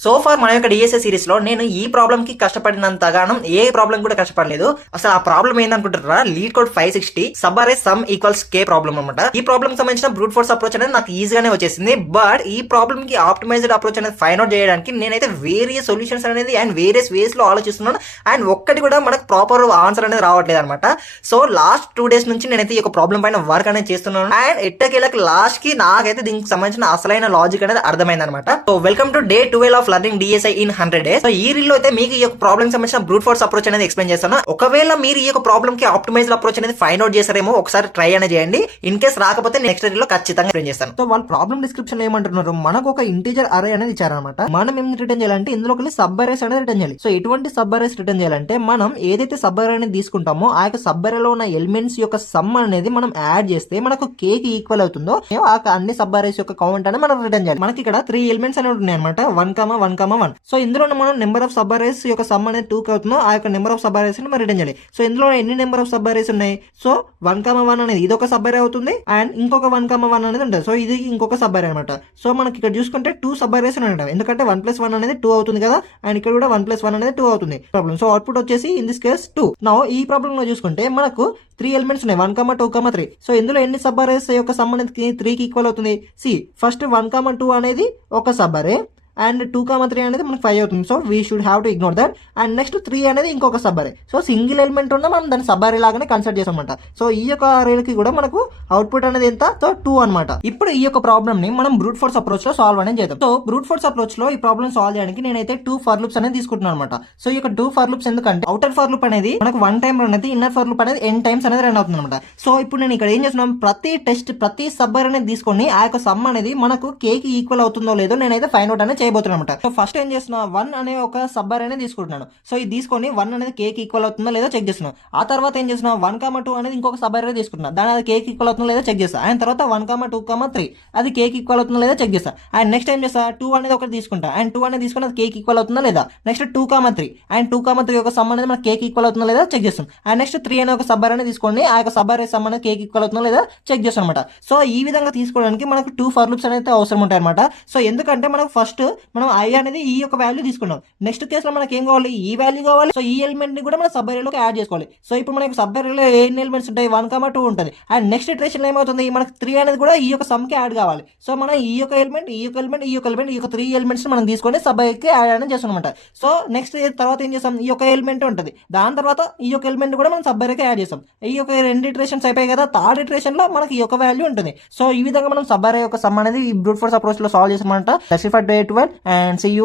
So far మన యొక్క DSA series లో నేను ఈ ప్రాబ్లమ్ కి కష్టపడినంతగానం ఏ ప్రాబ్లం కూడా కష్టపడలేదు. అసలు ఆ ప్రాబ్లం ఏందనుకుంటారా, లీడ్ కోడ్ 560 సబ్ అరే సమ్ ఈక్వల్స్ కే ప్రాబ్లం అనమాట. ఈ ప్రాబ్లమ్ సంబంధించిన బ్రూట్ ఫోర్స్ అప్రోచ్ అనేది నాకు ఈజీగానే వచ్చేసింది. బట్ ఈ ప్రాబ్లమ్ కి ఆప్టిమైజ్డ్ అప్రోచ్ అనేది ఫైండ్ అవుట్ చేయడానికి నేనైతే వేరియస్ సొల్యూషన్స్ అనేది అండ్ వేరియస్ వేస్ లో ఆలోచిస్తున్నాను. అండ్ ఒక్కటి కూడా మనకు ప్రాపర్ ఆన్సర్ అనేది రావట్లేదు అనమాట. సో లాస్ట్ 2 days నుంచి నేనైతే ఈ యొక్క ప్రాబ్లం పైన వర్క్ అనేది చేస్తున్నాను. అండ్ ఎట్టకేలకు లాస్ట్ కి నాకైతే దీనికి సంబంధించిన అసలైన లాజిక్ అనేది అర్థమైంది అనమాట. So welcome to day 12 of learning DSI in 100 days. So ఈ రీల్ లో అయితే మీకు ఈ యొక్క ప్రాబ్లమ్ సంబంధించిన బ్రూట్ ఫోర్స్ అప్రోచ్ అనేది ఎక్స్ప్లెయిన్ చేస్తాను. ఒకవేళ మీరు ఈ యొక్క ప్రాబ్లమ్ కి ఆప్టిమైజ్డ్ అప్రోచ్ అనేది ఫైండ్ అవుట్ చేస్తారేమో ఒకసారి ట్రై అనేది చేయండి. ఇన్ కేస్ రాకపోతే నెక్స్ట్ రీల్ లో ఖచ్చితంగా ఎక్స్ప్లెయిన్ చేస్తాను. సో వాళ్ళ ప్రాబ్లమ్ డిస్క్రిప్షన్ లో ఏమంటున్నారు, మనకు ఒక ఇంటీజర్ అరే అనేది ఇచ్చారనమాట. మనం ఏం రిటర్న్ చేయాలంటే ఇందులోకి సబ్ అరేస్ అనేది రిటర్న్ చేయాలి. సో ఎటువంటి సబ్ అరేస్ రిటర్న్ చేయాలంటే మనం ఏదైతే సబ్ అరే అనేది తీసుకుంటామో ఆ యొక్క సబ్ అరేలో ఉన్న ఎలిమెంట్స్ యొక్క సమ్ అనేది మనం యాడ్ చేస్తే మనకు కే కి ఈక్వల్ అవుతుందో ఆ అన్ని సబ్ అరేస్ యొక్క కౌంట్ అనేది మనం రిటర్న్ చేయాలి. మనకి ఇక్కడ 3 ఎలిమెంట్స్ అనేవి ఉన్నాయి అనమాట, 1,1,1. సో ఇందులో మనం నెంబర్ ఆఫ్ సబ్ అరేస్ యొక్క సమ్ అనేది 2 అవుతుందో ఆ యొక్క నెంబర్ ఆఫ్ సబ్ అరేస్ ని మనం రిటర్న్ చేయాలి. సో ఇందులో ఎన్ని నెంబర్ ఆఫ్ సబ్ అరేస్ ఉన్నాయి, సో 1,1 అనేది ఇది ఒక సబ్ అరే అవుతుంది అండ్ ఇంకొక 1,1 అనేది ఉంటుంది. సో ఇది ఇంకొక సబ్ అరే అనమాట. సో మనకి ఇక్కడ చూసుకుంటే 2 సబ్ అరేస్ ఉంటాయి, ఎందుకంటే 1+1 అనేది 2 అవుతుంది కదా, అండ్ ఇక్కడ కూడా 1+1 అనేది 2 అవుతుంది ప్రాబ్లం. సో అవుట్పుట్ వచ్చేసి ఇన్ దిస్ కేస్ 2. నా ఈ ప్రాబ్లం లో చూసుకుంటే మనకు 3 ఎలిమెంట్స్ ఉన్నాయి, 1,2,3. సో ఇందులో ఎన్ని సబ్ అరేస్ యొక్క సమ్ అనేది 3 కి ఈక్వల్ అవుతుంది. సి ఫస్ట్ 1,2 అనేది ఒక సబ్ అరే అండ్ 2,3 అనేది మనకి 5 అవుతుంది. So we should have to ignore that. And next 3 అనేది ఇంకొక సబ్ అరే. సో సింగిల్ ఎలిమెంట్ ఉన్న మనం దాన్ని సబ్ అరే లాగానే కన్సిడర్ చేసాం అనమాట. సో ఈ యొక్క అరేకి కూడా మనకు అవుట్పుట్ అనేది ఎంత, సో 2 అనమాట. ఇప్పుడు ఈ యొక్క ప్రాబ్లమ్ ని మనం బ్రూట్ ఫోర్స్ అప్రోచ్ లో సాల్వ్ అనేది చేద్దాం. సో బ్రూట్ ఫోర్స్ అప్రోచ్ లో ఈ ప్రాబ్లమ్ సాల్వ్ చేయడానికి నేనైతే 2 ఫర్ లూప్స్ అనేది తీసుకుంటున్నాను అనమాట. సో ఈ యొక్క 2 ఫర్ లూప్స్ ఎందుకంటే అవుటర్ ఫర్ లూప్ అనేది మనకు 1 టైం రన్ అయితే ఇన్నర్ ఫర్ లూప్ అనేది n టైమ్స్ అనేది రన్ అవుతుంది అనమాట. సో ఇప్పుడు నేను ఇక్కడ ఏం చేస్తున్నాను, ప్రతి సబ్ అరే అనేది తీసుకొని ఆ యొక్క సమ్ అనేది మనకు కే కి ఈక్వల్ అవుతుందో లేదో నేనైతే ఫైండ్ అవుట్ అనేది చేయబోతున్నాను అనమాట. సో ఫస్ట్ ఏం చేస్తున్నా, 1 అనే ఒక సబ్ అరే అనేది తీసుకుంటున్నాను. సో ఇది తీసుకొని 1 అనేది కే కి ఈక్వల్ అవుతుందో లేదో చెక్ చేస్తున్నాను. ఆ తర్వాత ఏం చేస్తున్నా, 1,2 అనేది ఇంకొక సబ్ అరే తీసుకుంటున్నా, దాని అది కే కి ఈక్వల్ అవుతుందో లేదో చెక్ చేస్తా. అండ్ తర్వాత 1,2,3 అది కే కి ఈక్వల్ అవుతుందో లేదో చెక్ చేస్తా. అండ్ నెక్స్ట్ ఏం చేస్తా, 2 అనేది ఒకటి తీసుకుంటా అండ్ 2 అనేది తీసుకుని అది కే కి ఈక్వల్ అవుతుందో లేదా. నెక్స్ట్ 2,3 అండ్ 2,3 యొక్క సమ్ అనేది మనకి కే కి ఈక్వల్ అవుతుందో లేదో చెక్ చేస్తాం. అండ్ నెక్స్ట్ 3 అనే ఒక సబ్ అరే తీసుకోండి, ఆ యొక్క సబ్ అరే సమ్ అనేది కే కి ఈక్వల్ అవుతుందో లేదో చెక్ చేస్తాం అనమాట. సో ఈ విధంగా తీసుకోవడానికి మనకు 2 ఫర్ లూప్స్ అనేది అవసరం ఉంటాయి అనమాట. సో ఎందుకంటే మనకు ఫస్ట్ మనం ఐ అనేది ఈ యొక్క వాల్యూ తీసుకున్నాం, నెక్స్ట్ కేసులో మనకి ఏం కావాలి, ఈ వాల్యూ కావాలి. సో ఈ ఎలిమెంట్ ని కూడా మనం సబ్ అరేలోకి యాడ్ చేసుకోవాలి. సో ఇప్పుడు మనకి సబ్ అరేలో ఎన్ని ఎలిమెంట్స్ ఉంటాయి, 1,2 ఉంటుంది. అండ్ నెక్స్ట్ ఇటరేషన్ ఏమవుతుంది, మనకి 3 అనేది కూడా ఈ యొక్క సమ్ కి యాడ్ కావాలి. సో మనం ఈ యొక్క ఎలిమెంట్ ఈ యొక్క 3 ఎలిమెంట్స్ మనం తీసుకొని సబ్ అరేకి యాడ్ అనేది చేస్తాం అనమాట. సో నెక్స్ట్ తర్వాత ఏం చేస్తాం, ఈ యొక్క ఎలిమెంట్ ఉంటుంది, దాని తర్వాత ఈ యొక్క ఎలిమెంట్ కూడా మనం సబ్ అరేకి యాడ్ చేస్తాం. ఈ యొక్క 2 ఇటరేషన్స్ అయిపోయాయి కదా, థర్డ్ ఇటరేషన్ లో మనకి ఈ యొక్క వాల్యూ ఉంటుంది. సో ఈ విధంగా మనం సబ్ అరే యొక్క సమ్ అనేది ఈ బ్రూట్ ఫోర్స్ అప్రోచ్ లో solve చేసామంట. That's it for day 12 and see you